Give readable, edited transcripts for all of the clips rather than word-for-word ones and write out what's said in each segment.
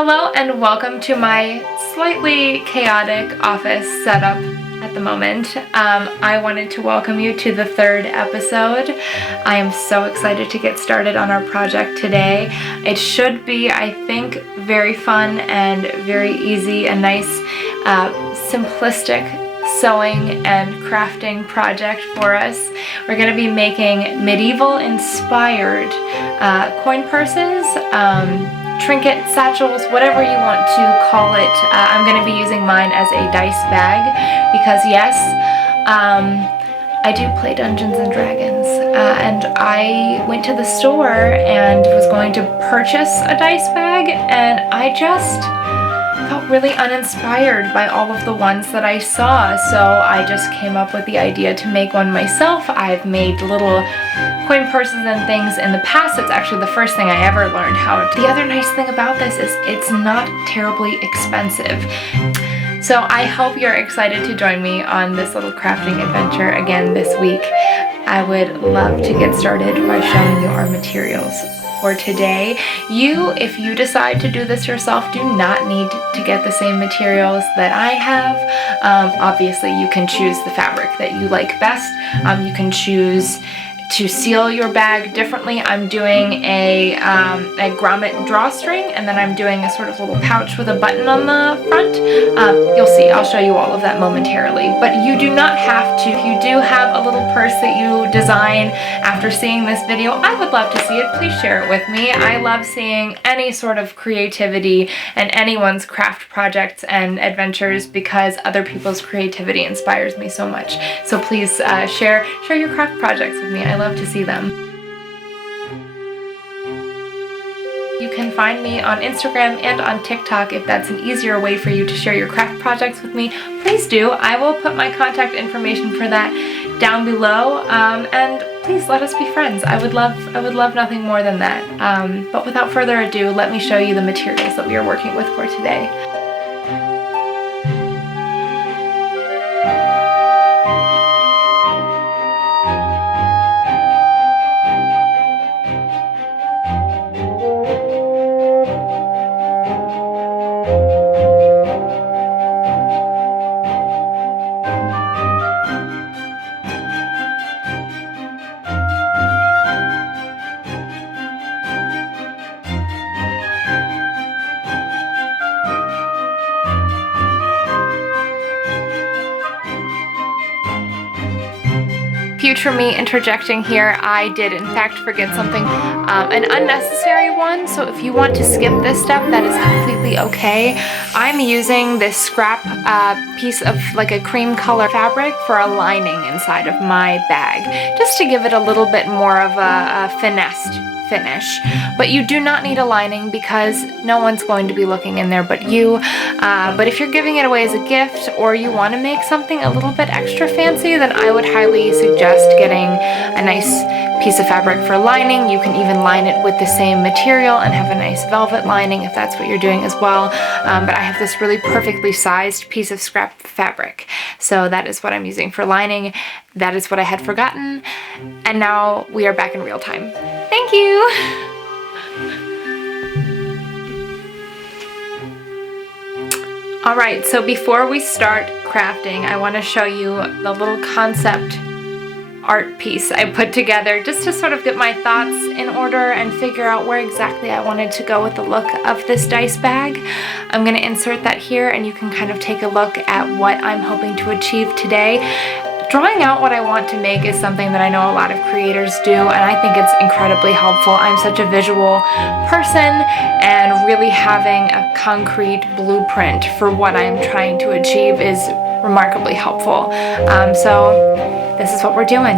Hello and welcome to my slightly chaotic office setup at the moment. I wanted to welcome you to the third episode. I am so excited to get started on our project today. It should be, I think, very fun and very easy, a nice, simplistic sewing and crafting project for us. We're going to be making medieval-inspired coin purses, trinket satchels, whatever you want to call it. I'm going to be using mine as a dice bag because yes, I do play Dungeons and Dragons, and I went to the store and was going to purchase a dice bag, and I just felt really uninspired by all of the ones that I saw, so I just came up with the idea to make one myself. I've made little coin purses and things in the past. It's actually the first thing I ever learned how to. The other nice thing about this is it's not terribly expensive. So I hope you're excited to join me on this little crafting adventure again this week. I would love to get started by showing you our materials for today. If you decide to do this yourself, do not need to get the same materials that I have. Obviously, you can choose the fabric that you like best. You can choose to seal your bag differently. I'm doing a grommet drawstring, and then I'm doing a sort of little pouch with a button on the front. You'll see, I'll show you all of that momentarily. But you do not have to. If you do have a little purse that you design after seeing this video, I would love to see it. Please share it with me. I love seeing any sort of creativity and anyone's craft projects and adventures because other people's creativity inspires me so much. So please share your craft projects with me. I love to see them. You can find me on Instagram and on TikTok if that's an easier way for you to share your craft projects with me. Please do. I will put my contact information for that down below, and please let us be friends. I would love nothing more than that. But without further ado, let me show you the materials that we are working with for today. Future me interjecting here, I did in fact forget something, an unnecessary one, so if you want to skip this step, that is completely okay. I'm using this scrap piece of like a cream color fabric for a lining inside of my bag, just to give it a little bit more of a finessed finish. But you do not need a lining because no one's going to be looking in there but you. But if you're giving it away as a gift or you want to make something a little bit extra fancy, then I would highly suggest getting a nice piece of fabric for lining. You can even line it with the same material and have a nice velvet lining if that's what you're doing as well. But I have this really perfectly sized piece of scrap fabric. So that is what I'm using for lining. That is what I had forgotten. And now we are back in real time. Thank you! Alright, so before we start crafting, I want to show you the little concept art piece I put together just to sort of get my thoughts in order and figure out where exactly I wanted to go with the look of this dice bag. I'm going to insert that here and you can kind of take a look at what I'm hoping to achieve today. Drawing out what I want to make is something that I know a lot of creators do, and I think it's incredibly helpful. I'm such a visual person, and really having a concrete blueprint for what I'm trying to achieve is remarkably helpful. So this is what we're doing.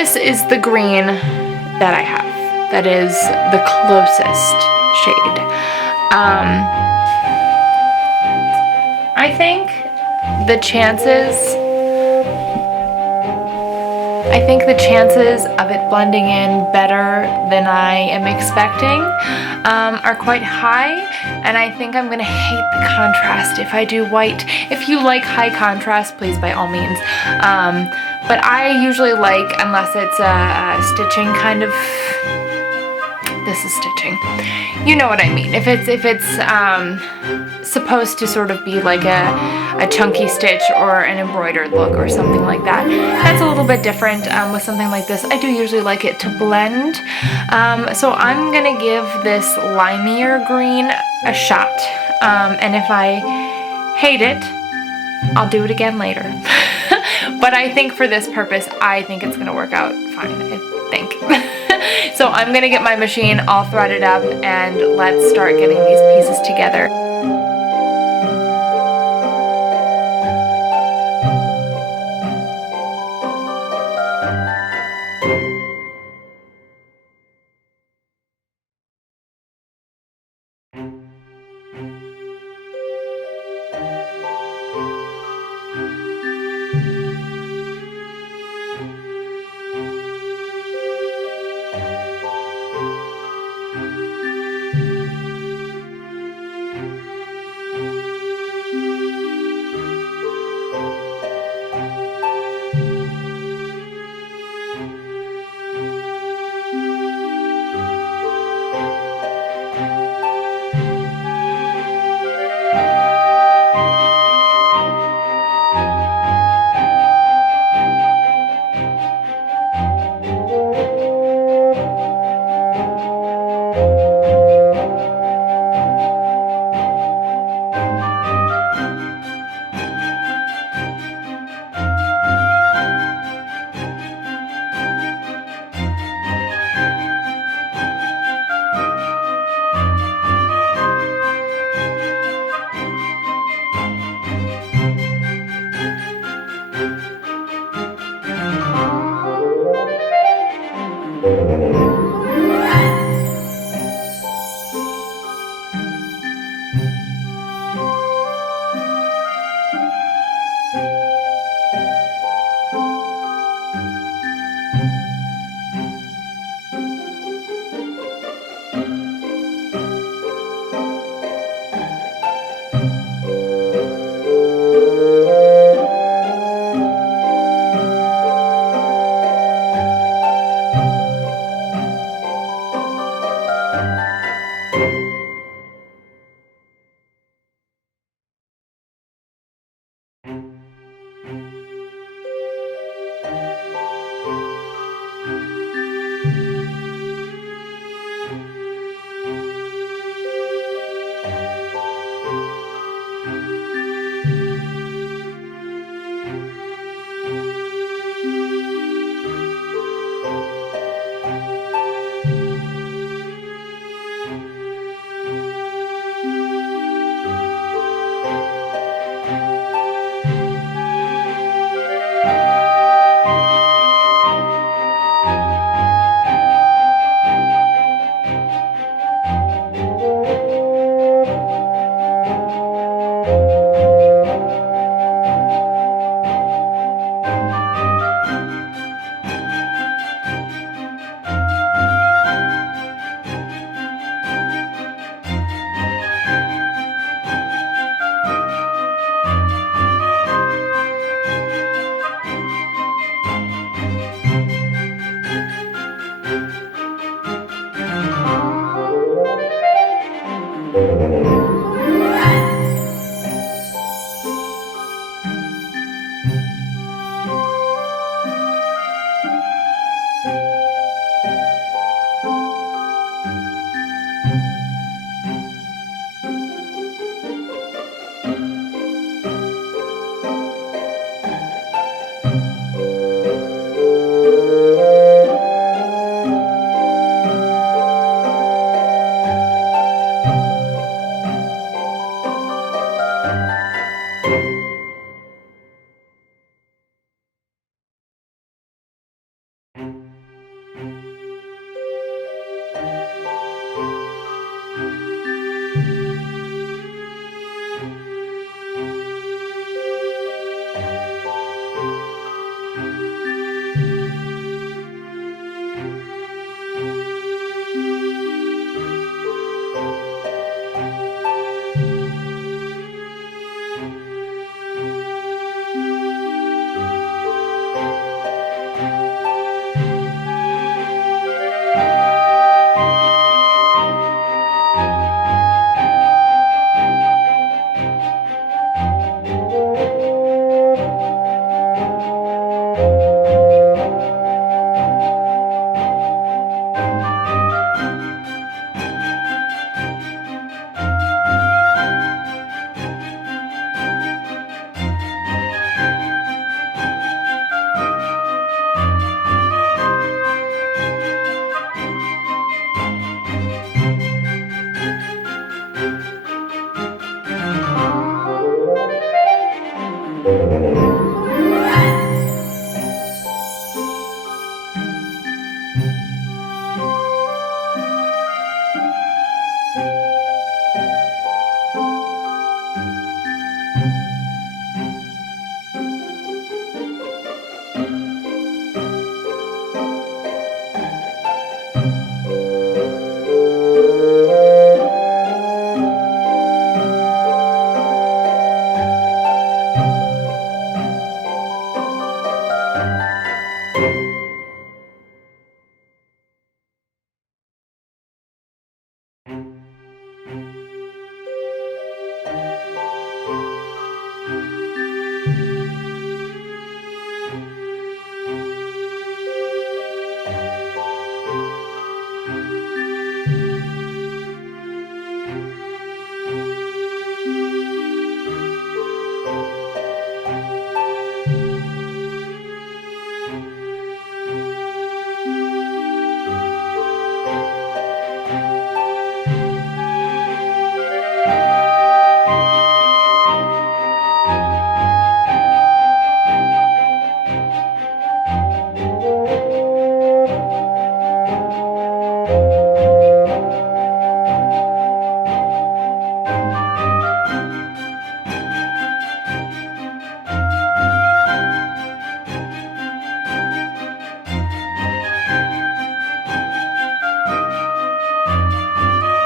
this is the green that I have. That is the closest shade. I think the chances of it blending in better than I am expecting are quite high, and I think I'm gonna hate the contrast if I do white. If you like high contrast, please by all means. But I usually like, unless it's a stitching kind of, this is stitching. You know what I mean. If it's supposed to sort of be like a chunky stitch or an embroidered look or something like that, that's a little bit different. With something like this, I do usually like it to blend. So I'm gonna give this limier green a shot. And if I hate it, I'll do it again later. But I think for this purpose, I think it's gonna work out fine, I think. So I'm gonna get my machine all threaded up and let's start getting these pieces together.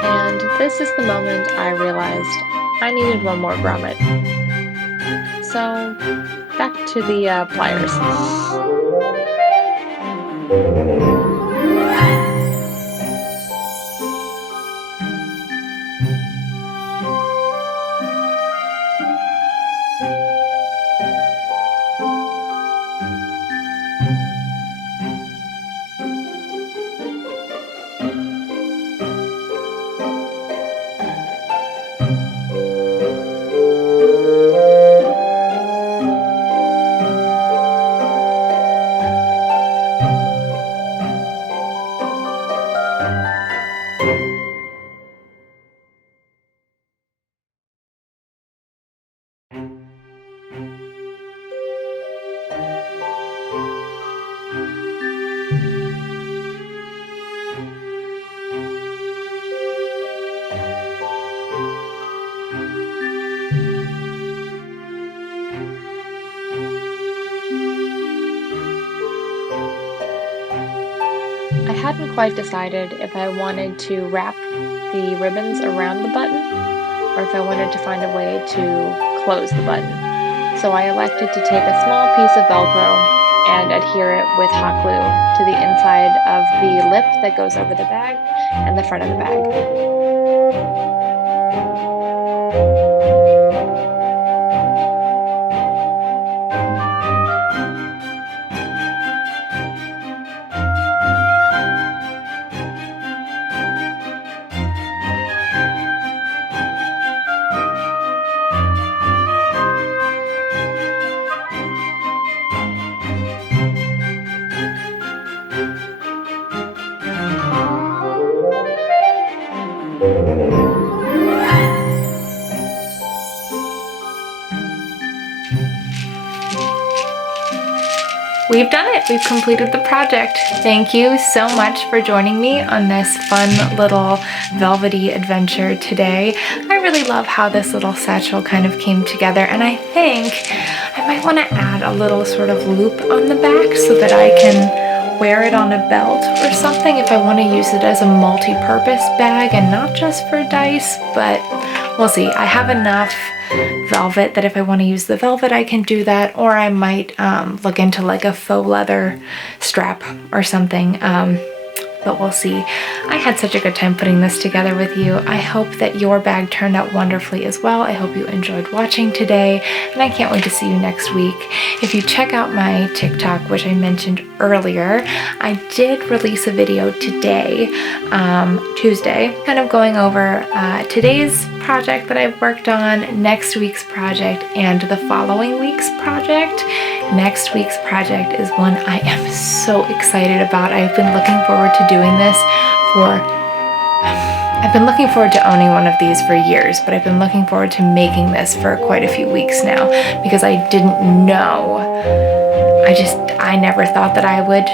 And this is the moment I realized I needed one more grommet. So back to the pliers. I hadn't quite decided if I wanted to wrap the ribbons around the button or if I wanted to find a way to close the button. So I elected to take a small piece of Velcro and adhere it with hot glue to the inside of the lip that goes over the bag and the front of the bag. We've done it! We've completed the project. Thank you so much for joining me on this fun little velvety adventure today. I really love how this little satchel kind of came together, and I think I might want to add a little sort of loop on the back so that I can wear it on a belt or something if I want to use it as a multi-purpose bag and not just for dice, but we'll see. I have enough velvet that if I want to use the velvet I can do that, or I might look into like a faux leather strap or something, but we'll see. I had such a good time putting this together with you. I hope that your bag turned out wonderfully as well. I hope you enjoyed watching today, and I can't wait to see you next week. If you check out my TikTok, which I mentioned earlier, I did release a video today, Tuesday, kind of going over today's project that I've worked on, next week's project, and the following week's project. Next week's project is one I am so excited about. I've been looking forward to doing this I've been looking forward to owning one of these for years, but I've been looking forward to making this for quite a few weeks now because I didn't know. I never thought that I would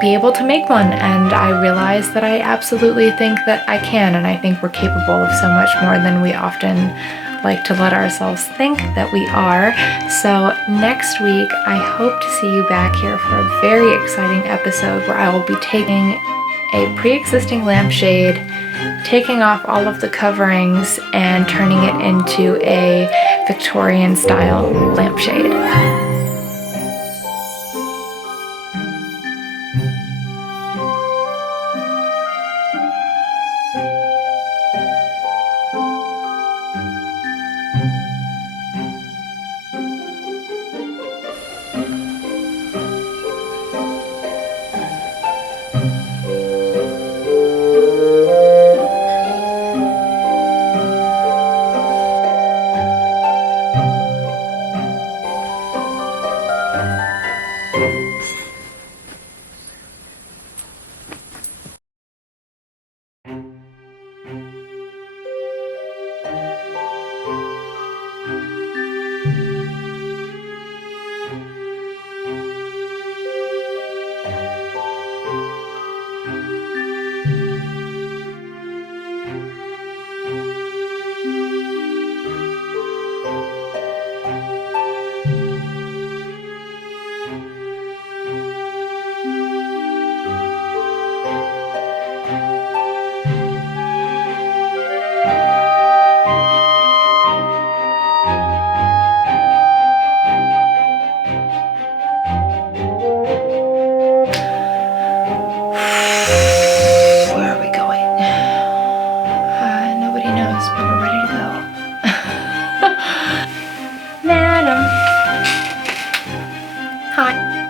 be able to make one. And I realized that I absolutely think that I can, and I think we're capable of so much more than we often like to let ourselves think that we are. So next week, I hope to see you back here for a very exciting episode where I will be taking a pre-existing lampshade, taking off all of the coverings, and turning it into a Victorian-style lampshade.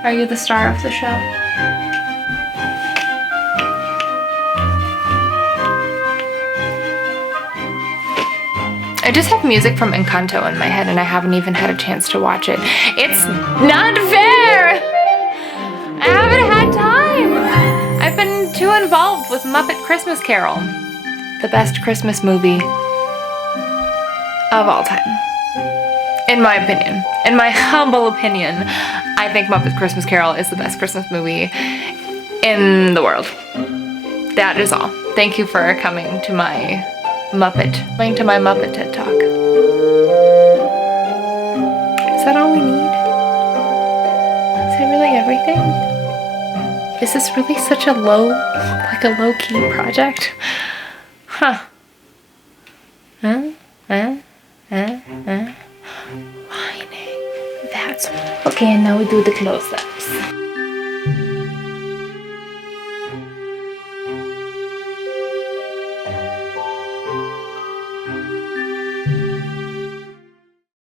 Are you the star of the show? I just have music from Encanto in my head and I haven't even had a chance to watch it. It's not fair! I haven't had time! I've been too involved with Muppet Christmas Carol. The best Christmas movie of all time. In my opinion. In my humble opinion, I think Muppet Christmas Carol is the best Christmas movie in the world. That is all. Thank you for coming to my Muppet TED Talk. Is that all we need? Is that really everything? Is this really such a low-key project? Huh. Whining. That's okay, and now we do the close-up.